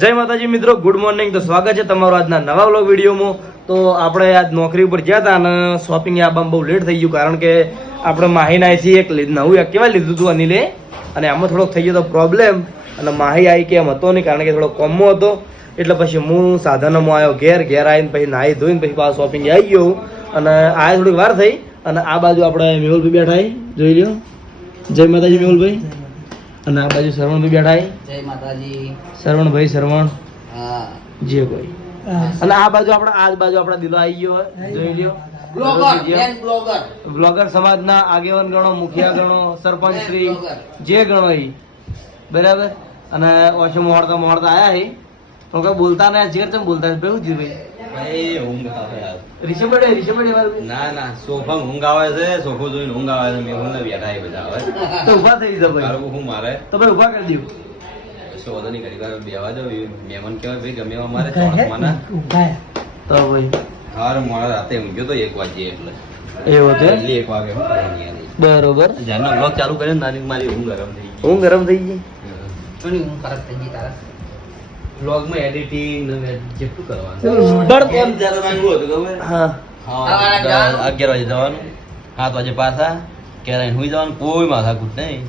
જય માતાજી મિત્રો ગુડ મોર્નિંગ તો સ્વાગત છે તમારું આજના નવા વ્લોગ વિડીયોમાં. તો આપણે આજ નોકરી ઉપર ગયા હતા અને શોપિંગ આવવામાં બહુ લેટ થઈ ગયું, કારણ કે આપણે માહીનાથી એક નવું નવું એક્ટિવા લીધું હતું અનિલે? અને આમાં થોડોક થઈ ગયો હતો પ્રોબ્લેમ અને માહી આવી કે એમ હતો નહીં, કારણ કે થોડો કોમો હતો. એટલે પછી હું સાધનોમાં આવ્યો ઘેર ઘેર આવીને પછી નાહી ધોઈને પછી પાછું શોપિંગ આવી ગયો અને આ થોડીક વાર થઈ. અને આ બાજુ આપણે મેહુલભાઈ બેઠા જોઈ લ્યો. જય માતાજી મેહુલભાઈ. અને આ બાજુ શરવણભાઈ બેઠા. જય માતાજી. શરવણભાઈ શરવણ હા. જે કોઈ. અને આ બાજુ આપણા આ બાજુ આપણા દિલો આવી ગયો હોય. જોઈ લ્યો. બ્લોગર બેન બ્લોગર. બ્લોગર સમાજના આગેવાન ગણો મુખિયા ગણો સરપંચ શ્રી જે ગણો એ. બરાબર? અને ઓછો મોડતા મોડતા આયા હી. તો કઈ બોલતા ના જીગર ચમ બોલતા ભાઈ બેહું ભાઈ ભાઈ ઊંઘ આવે વાળું ના ના સોફા ઊંઘ આવે છે સોફો જોઈને ઊંઘ આવે છે મેં ઊંઘ બેઠા એ બધા આવે તો ઊભા થઈ ભાઈ. હું મારે? તો ભાઈ ઊભા કરી દીધું વાંધો નહીં ઘડી વાર બેવા દો મહેમાન કહેવાય ભાઈ ગમે એવા મારે. તો ભાઈ. સવારે મોડા રાતે ઊંઘ્યો તો એક વાગે એટલે. એવું એક વાગે. બરોબર. બ્લોગ ચાલુ કર્યો ને મારી ઊંઘ ગરમ થઈ ગઈ. હું ગરમ થઈ ગઈ? થોડી હું ખરાબ થઈ ગઈ તારા. બ્લોગમાં એડિટિંગ ને જેટલું કરવાનું. બળ એમ જ્યારે માંગવું હતું ખબર? હા. હા, સવારે દસ, જવાનું? અગિયાર વાગે જવાનું. સાત વાગે પાછા ક્યારે હુઈ જવાનું કોઈ માથાકૂટ નહીં.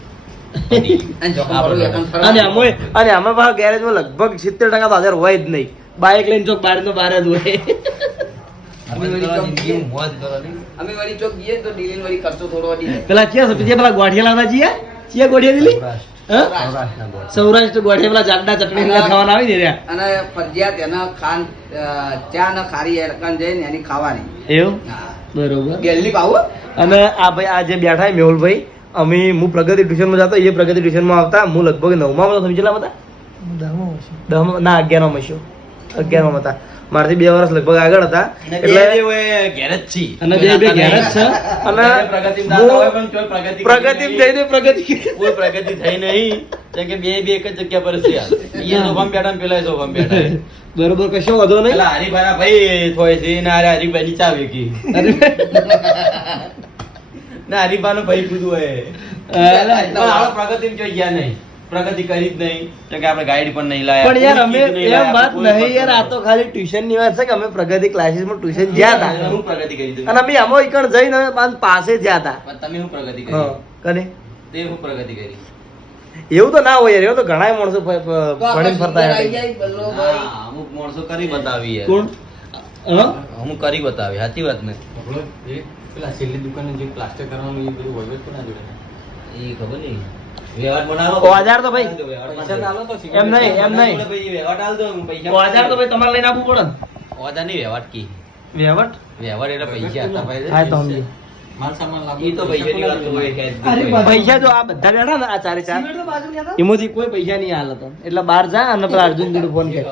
અને આમાં પાછા ગેરેજમાં લગભગ સિત્તેર ટકા તો હાજર હોય જ નહીં. બાઇક લઈને ચોક બાર નો બાર જ હોય. અમે પેલા ચિયા સપી પેલા ગોઠિયા લાવવા જઈએ ચિયા ગોઠિયા દીલી. સૌરાષ્ટ્ર ગોઠિયા પેલા જાડા ચટણી ખાવાના આવી રહ્યા. અને ફરજિયાત એના ખાન ચા ને ખારી એરકન જઈને એની ખાવાની. એવું? બરોબર. ગેલની પાવું અને આ ભાઈ આ જે બેઠા મેહુલભાઈ અમે હું પ્રગતિ ટ્યુશનમાં જતો એ પ્રગતિ ટ્યુશનમાં આવતા હું લગભગ નવમાં સમજેલા હતા? દહમાં ના અગિયારમાં અગિયાર અગિયારમાં હતા. મારાથી બે વર્ષ લગભગ આગળ હતા. એટલે બે બે ઘેર જ છે. અને પ્રગતિ પ્રગતિ નહીં. પ્રગતિ કોઈ પ્રગતિ થઈ નહીં. કેમ કે બે બે એક જ જગ્યા પર છે. સોફામાં બેઠા ને પેલા સોફામાં બેઠા બરોબર કશો વાંધો નહીં. પેલા ભાઈ થોય છે ને હારે હરીભાઈની ચા ના ને હરીભાઈનો ભાઈ કીધું હોય. પ્રગતિ ક્યાંય ગયા નહીં. પ્રગતિ કરી જ નહીં. કેમ કે આપણે ગાઈડ પણ નહીં લાયા પણ યાર અમે એમ વાત નહીં યાર આ તો ખાલી ટ્યુશનની વાત છે કે અમે પ્રગતિ ક્લાસીસમાં ટ્યુશન જ્યાં હતા. હું પ્રગતિ કરી. અને અમે આમાં એકણ જઈને અમે પાછા પાસે જ્યાં હતા. તમે હું પ્રગતિ કરી? કને? તે હું પ્રગતિ કરી? એવું તો ના હોય યાર એવું તો ઘણા માણસો તો ભણીને ફરતા અમુક માણસો કરી બતાવી કોણ? હા? કરી બતાવી સાચી વાત ને? પેલા છેલ્લી દુકાને જે પ્લાસ્ટર કરવાનું એ બધું હોય જ કોના જોડે? એ ખબર નહીં. વ્યવહાર તો ભાઈ. પૈસા એમ નહીં એમ નહીં. વ્યવહાર આલ દો પૈસા ઓજાર તો ભાઈ તમારે લઈને આપવું પડે. ને. ઓજાર નહીં વ્યવહાર કી? વહેવટ વ્યવહાર એટલે પૈસા હતા ભાઈ. પૈસા જો આ બધા બેઠા ને આ ચારે ચાર. એમાંથી કોઈ પૈસા નહીં હાલ હતો એટલે બહાર જા અને પેલા અર્જુન જોડે ફોન કર.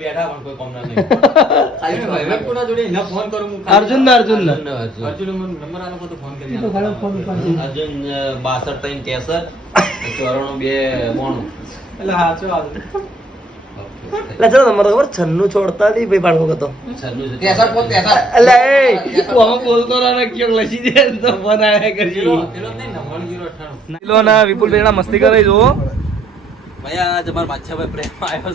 બેઠા પણ કોઈ કામના નહીં ખાલી અરે વહીવટ કોના જોડે એને ફોન કરું અર્જુન ને ને. બાસઠ ત્રણ ત્રેસઠ ચોરાણું બે બોણું. એટલે હા ચો આ એટલે ચલો તમારે ખબર છન્નું છોડતા નહીં ભાઈ બાળકો હતો. એટલે એ બોલતો ના ને લસી દે તો ફોન આયા કરજી નહીં ને વિપુલ ભાઈ મસ્તી કરે જો ભાઈ આ તમારા બાદશાહભાઈ પ્રેમ આવ્યો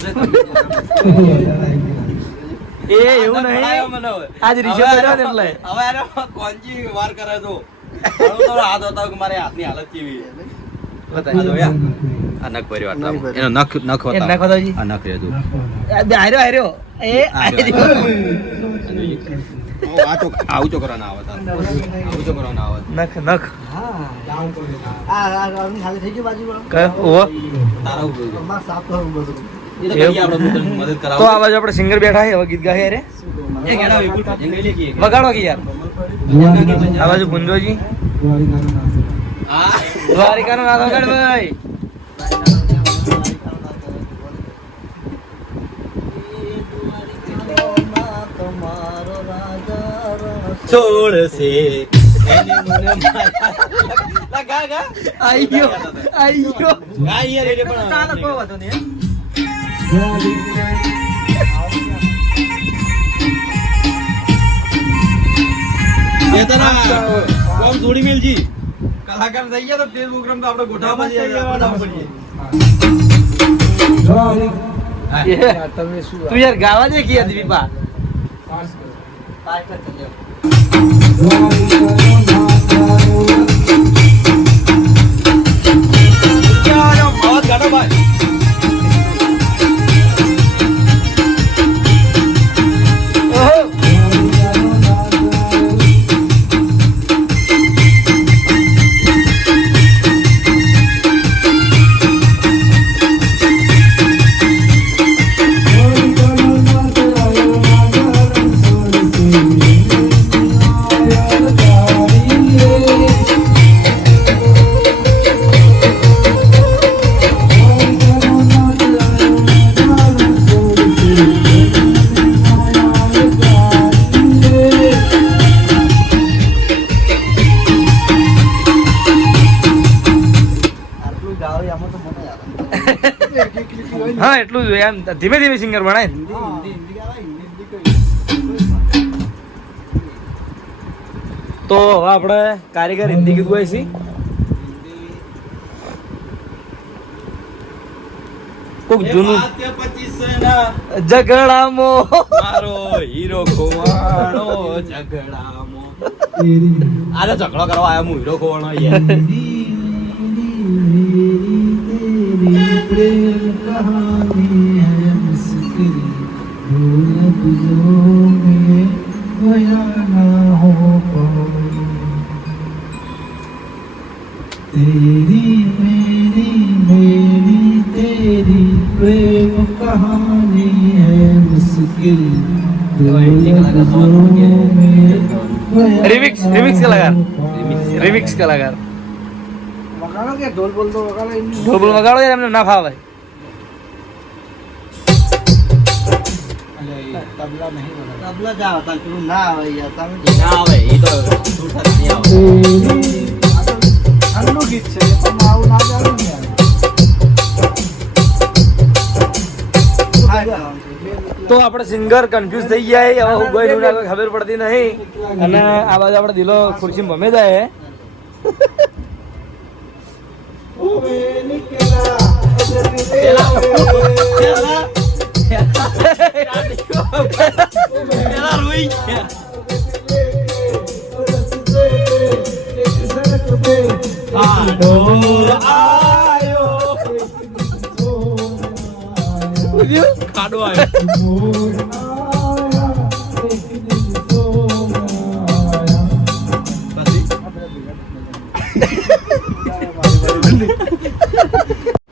છે એ એવું નહીં હવે. આજ રિષભ કર્યો ને એટલે. હવે અરે કોંજી વાર કરે તો હાથ હતા કે મારે હાથની હાલત કેવી છે. આ નખ ભર્યો આટલામાં. એનો નખ નખ બતાવો. નખ બતાવજી. આ નખ રહ્યો તું. હાર્યો હાર્યો. એ હાર્યો. આ તો આવું ચોકરાના આવત આ. આવું આવત નખ નખ. તો? આપણે સિંગર બેઠા હે હવે ગીત ગાય રે. એ કેડા વિપુલ જંગલી કી વગાડો કે યાર. આ બાજુ ગુંજોજી દ્વારિકા નો નાદ વગાડ ભાઈ. છોડશે. એને મને મારા- ગા, ગા. આઈયો આઈયો. ગા યાર, એટલે પણ ચાલો કોઈ વાંધો નહીં કોમ થોડી મેલજી. કલાકાર થઈ ગયા તો સ્ટેજ પ્રોગ્રામ તો આપણે ગોઠવવા પછી આવવા ના પડીએ તમે શું તું યાર ગાવા દે કે દીપા? Vai, હા એટલું જ હોય એમ ધીમે ધીમે સિંગર ભણાય તો હવે આપણે કારીગર હિન્દી ગીત ગાય છે. કોક જૂનું ઝઘડામો મારો હીરો ખોવાણો ઝઘડામો આને ઝઘડો કરવા આવ્યો હું હીરો ખોવાણો યાર प्रेम कहानी है मुश्किल भूल गुजरो में बया ना हो तेरी मेरी मेरी तेरी प्रेम कहानी है मुश्किल रिमिक्स रिमिक्स कलाकार रिमिक्स कलाकार કે ઢોલ બોલ તો વગાડો ઢોલ બોલ વગાડો યાર એમને ના ફાવે. તબલા નહીં તબલા જ આવતા પેલું ના આવે યાર તમે ના આવે ઈ તો નહીં આવે. ઠંડુ ગીત છે પણ આવું ના ચાલે ને યાર. તો આપણે સિંગર કન્ફ્યુઝ થઈ ગયા હવે કોઈ નું ખબર પડતી નહીં. અને આ બાજુ આપણે દિલો ખુરશી ભમે જાય. પેલા રોઈ ગયા આ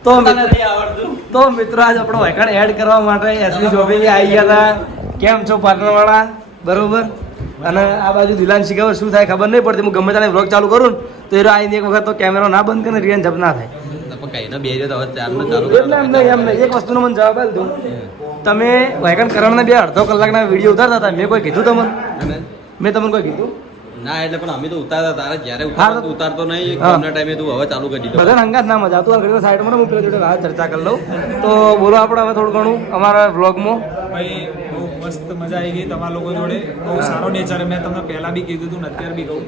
તો તો મિત્રો આજ આપણો વેકણ એડ કરવા માટે એસબી શોપિંગ આવી ગયા હતા કેમ છો પાર્ટનર વાળા બરોબર? અને આ બાજુ દિલાન શીખબર શું થાય ખબર નહીં પડતી. હું ગમે ત્યારે વ્લોગ ચાલુ કરું તો એ આવીને એક વખત તો કેમેરો ના બંધ કરે રિયન જપ ના થાય. એક વસ્તુનો મને જવાબ આપ દઉં તમે વેકણ કરણના બે અડધો કલાકના વીડિયો ઉતારતા હતા. મેં કોઈ કીધું તમને? મેં તમને કોઈ કીધું? ના એટલે પણ અમે તો ઉતારતા તારે જ્યારે ઉતારતો ઉતારતો નહીં. હા. કોમના ટાઈમે તું હવે ચાલુ કરી દીધો. બધાને હંગાત ના મજા તું ઘડી સાઈડમાં હું પેલા જોડે વાત ચર્ચા કરી લઉં. તો બોલો આપણે હવે થોડું ઘણું અમારા વ્લોગમાં ભાઈ બહુ મસ્ત મજા આવી ગઈ તમારા લોકો જોડે. બહુ સારો નેચર મેં તમને પહેલા બી કીધું હતું ને અત્યારે બી કહું.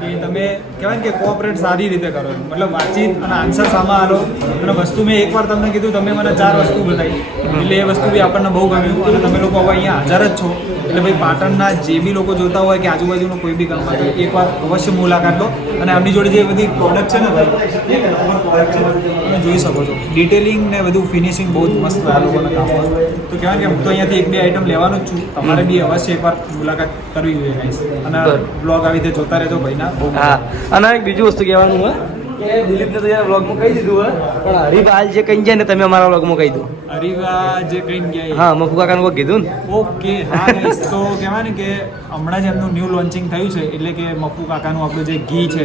કે તમે કહેવાય કે કોઓપરેટ સારી રીતે કરો મતલબ વાતચીત અને આન્સર સામા આલો. અને વસ્તુ મેં એકવાર તમને કીધું તમે મને ચાર વસ્તુ બતાવી. એટલે એ વસ્તુ બી આપણને બહુ ગમ્યું અને તમે લોકો હવે અહીંયા હાજર જ છો. એટલે ભાઈ પાટણના જે બી લોકો જોતા હોય કે આજુબાજુનો કોઈ બી ગામમાંથી એકવાર અવશ્ય મુલાકાત લો. અને આમની જોડે જે બધી પ્રોડક્ટ છે ને ભાઈ એ પ્રોડક્ટ છે તમે જોઈ શકો છો. ડિટેલિંગ ને બધું ફિનિશિંગ બહુ જ મસ્ત આ લોકોના હોય. તો કહેવાય કે હું તો અહીંયાથી એક બે આઈટમ લેવાનો જ છું. તમારે બી અવશ્ય એકવાર મુલાકાત કરવી જોઈએ guys. અને બ્લોગ આવી રીતે જોતા રહેજો ભાઈના. હા. અને એક બીજી વસ્તુ કહેવાનું હોય. કે દિલીપને તો યાર વ્લોગમાં કહી દીધું હોય પણ હરિભાલ જે કહી જાય ને તમે અમારા વ્લોગમાં કહી દો. હરિભાલ જે કઈ ગયા હા મફુ કાકાને કોઈ કીધું ને? ઓકે હા તો કહેવાય ને કે હમણાં જ એમનું ન્યૂ લોન્ચિંગ થયું છે એટલે કે મફુ કાકાનું આપણું જે ઘી છે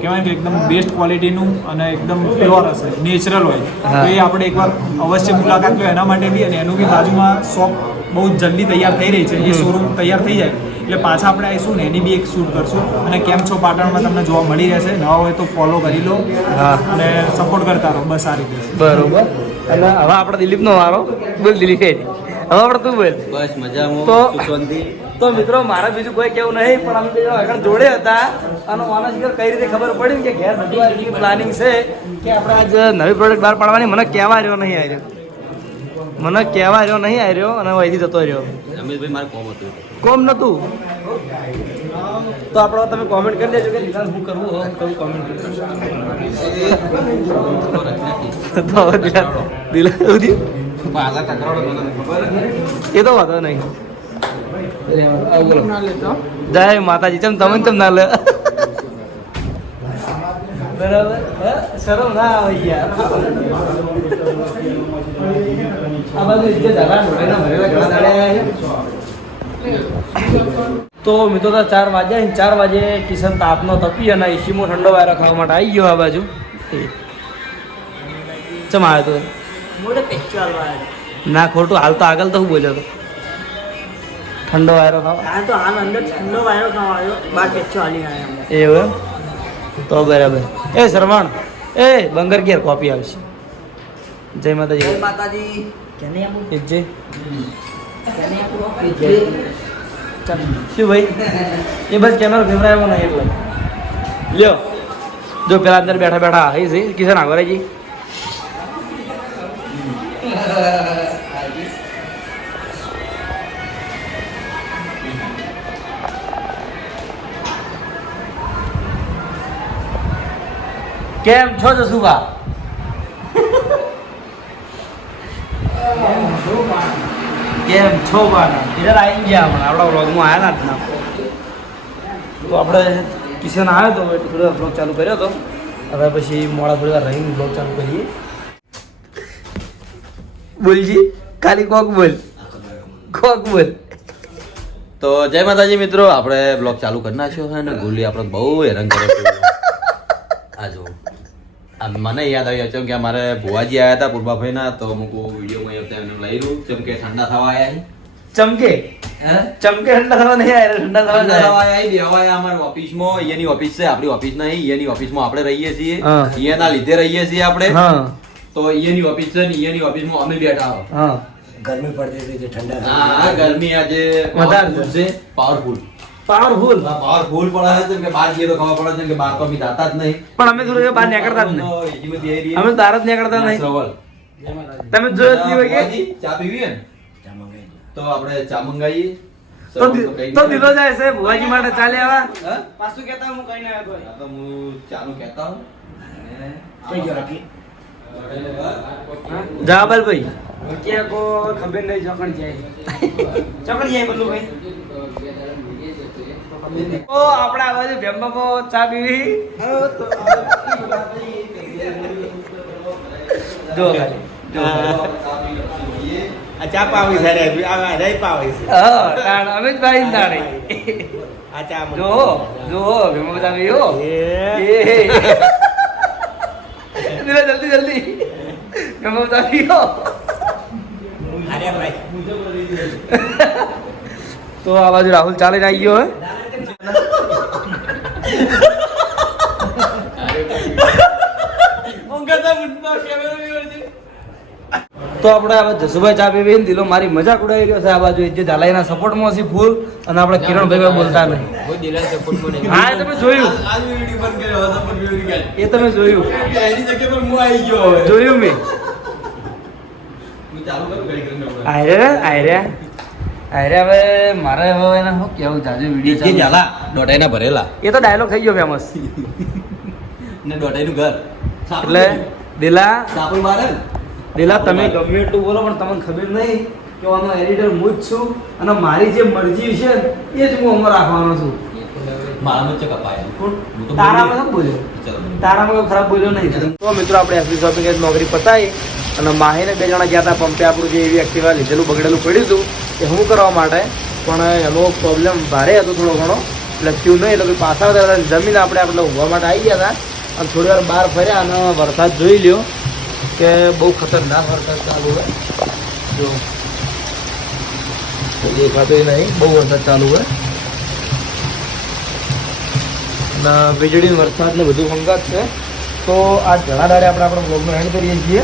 કહેવાય ને કે એકદમ બેસ્ટ ક્વોલિટીનું અને એકદમ પ્યોર હશે નેચરલ હોય. તો એ આપણે એકવાર અવશ્ય મુલાકાત લો એના માટે બી અને એનું બી બાજુમાં શોપ બહુ જલ્દી તૈયાર થઈ રહી છે એ શોરૂમ તૈયાર થઈ જાય. એટલે પાછા આપણે આવીશું ને એની બી એક શૂટ કરશું. અને કેમ છો પાટણમાં? તમને જોવા મળી રહેશે. નવા હોય તો ફોલો કરી લો. હા. અને સપોર્ટ કરતા રહો. બસ આ રીતે. બરોબર. અને હવે આપણે દિલીપનો વારો. બોલ દિલીપ. હવે આપણે તું બોલ. બસ મજામાં. તો- તો મિત્રો મારે બીજું કોઈ કેવું નહીં પણ અમે આગળ જોડે હતા. અને ઓના કઈ રીતે ખબર પડી કે ઘેર બધું પ્લાનિંગ છે કે આપણે આજ નવી પ્રોડક્ટ બહાર પાડવાની મને કહેવા રહ્યો નહીં આવ્યો મને કહેવા રહ્યો નહીં આવી રહ્યો અને અહીંથી જતો રહ્યો. રમેશભાઈ મારે કોમ હતું. કોમ નતું તો આપણો તમે કોમેન્ટ કરી દેજો કે હું કરવું હું કરું કોમેન્ટ કરી? એ તો વાંધો નહીં. જય માતાજી ચમ તમે ચમ ના લે? બરાબર? હે? શરમ ના આવે યાર આ બાજુ જે ધારા ઢોળાઈના ભરેલા ઘણા દાડે આયા તો મિત્રો તો ચાર વાગ્યા ચાર વાગે કિશન તાપનો તપી અને એસીમાં ઠંડો વાયરો ખાવા માટે આવી ગયો આ બાજુ. ચમ આવ્યો તો? ના ખોટું. હાલ તો આગળ તો હું બોલ્યો તો? ઠંડો વાયરો ખાવા? તો હાલ અંદર ઠંડો વાયરો ખાવા આવ્યો. બાર પેચો હાલી આવ્યો એવું? તો બરાબર. એ શરવણ એ બંગર ઘેર કોપી આવશે. જય માતાજી. જય માતાજી. જય. શું ભાઈ? એ બસ કેમેરો ફેવરાયો નહીં એટલે. લ્યો. જો પેલા અંદર બેઠા બેઠા હઈ છે. કિશન આગળજી કેમ છો જસુભા? કેમ છો બાના આવી ગયા હમણાં. આપણા વ્લોગમાં આવ્યા ના તો આપણે કિશન આવ્યો તો એટલે થોડો વ્લોગ ચાલુ કર્યો તો. હવે પછી મોડા થોડી વાર રહીને બ્લોગ ચાલુ કરીએ. બોલજી ખાલી કોક બોલ. કોક બોલ. તો જય માતાજી મિત્રો આપણે બ્લોગ ચાલુ કરી નાખ્યો છે અને ગુલ્લી આપણે બહુ હેરાન કરે છે આ જો આ મને યાદ આવ્યું છે કે અમારે ભુવાજી આવ્યા હતા પૂર્વાભાઈના તો અમુક વિડીયોમાં એમને લઈ લઉં કે ઠંડા થવા આવ્યા ચમકે? ચમકે ઠંડા થવા નહીં આવ્યા ઠંડા થવા ઠંડા થવા આવ્યા બે આવ્યા અમારી ઓફિસમાં. અહીંયાની ઓફિસ છે આપણી ઓફિસ નહીં. અહીંયાની ઓફિસમાં આપણે રહીએ છીએ. હા. અહીંયાના લીધે રહીએ છીએ આપણે. તો અહીંયાની ઓફિસ છે ને અહીંયાની ઓફિસમાં અમે બેઠા હો. ગરમી પડતી હતી ઠંડા હા, ગરમી આજે વધારે પાવરફુલ પાવરફુલ. પાવરફુલ પડે છે કે બહાર જઈએ તો ખબર પડે છે કે બહાર તો અમે જાતા જ નહીં. પણ અમે થોડું બહાર નીકળતા જ નહીં. તો એજીમાં બેહી રહીએ. અમે તાર જ નીકળતા નહીં. તમે જોયો જ નહીં હોય કે? ચા પીવી ને? તો આપણે ચા મંગાવીએ. તો શ્રવણ દિ- કઈ તો નહીં. દિલો જાય છે ભુવાજી માટે ચાલે આવા. પાછું કેતા હું કઈ ના આવ્યો તો હું ચાનું કહેતા હોઉં. કઈ ગયો રાખી? જાબાલ ભાઈ. કે કો ખબર નહીં ચકડી જાય. ચકડી જાય બલ્લુ ભાઈ ઓ આપણે આ બાજુ ભેમ્બામાં ચા પીવી? જો આ ચા પાવી છે આ રહી પાવી છે. હા તાણ અમે જ ભાઈ આ ચા જો જો ભેમ્બા ચા પીવી. હો એ એ. જલ્દી જલ્દી ભેમ્બા ચા પીવો. અરે ભાઈ. તો આ બાજુ રાહુલ ચાલે આવી ગયો હે? તો આપણે હવે જસુભાઈ ચા પીવી ને દિલો મારી મજાક ઉડાવી રહ્યો છે આ બાજુ. જે ઝાલાઈના સપોર્ટમાં હશે ફૂલ અને આપણે કિરણભાઈ બોલતા નહીં. હા એ તમે જોયું. એ તમે જોયું. જોયું મેં. આયરે આયરે. આયરે હવે મારે હવે એને શું કેવું જાજુ વીડિયો વીડિયો જાલા દોઢાઈના ભરેલા. એ તો ડાયલોગ થઈ ગયો ફેમસ ને દોઢાઈનું ઘર. એટલે દિલા સાપુર મારે. ને? દિલા તમે ગમે એટલું બોલો પણ તમને ખબર નહીં કે આનો એડિટર હું જ છું અને મારી જે મરજી છે એ જ હું અમર રાખવાનો છું. મારામાં તારામાં બોલ્યો? તારામાં ખરાબ બોલ્યો નહીં. તો મિત્રો આપણે એસબી શોપિંગ નોકરી પતાવી અને માહીને બે જણા ગયા હતા પંપે આપણું જે એવી એક્ટિવા લીધેલું બગડેલું પડ્યું હતું. એ હું કરવા માટે, પણ એનો પ્રોબ્લેમ ભારે હતો થોડો ઘણો. એટલે થયું નહીં, એટલે પછી હતા. જમીન આપણે આપણે ઊંઘવા માટે આવી ગયા હતા. અને થોડી વાર બહાર ફર્યા અને વરસાદ જોઈ લ્યો કે બહુ ખતરનાક વરસાદ ચાલુ હોય. જો. દેખાતો નહીં, બહુ વરસાદ ચાલુ હોય. અને વીજળી વરસાદ ને બધું સંગાત છે. તો આ ઘણા દાડે આપણે આપણો બ્લોગનો એન્ડ કરીએ છીએ.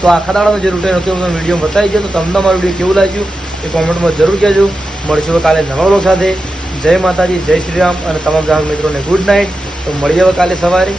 તો આખા દાડાનો જે રૂટીન હતું એનો વીડિયો બતાવી ગયો. તો તમને મારો વીડિયો કેવું લાગ્યું? એ કોમેન્ટમાં જરૂર કહેજો. મળશું કાલે નવા સાથે. જય માતાજી, જય શ્રી રામ અને તમામ ગ્રાહક મિત્રોને ગુડ નાઇટ. તો મળીએ કાલે સવારે.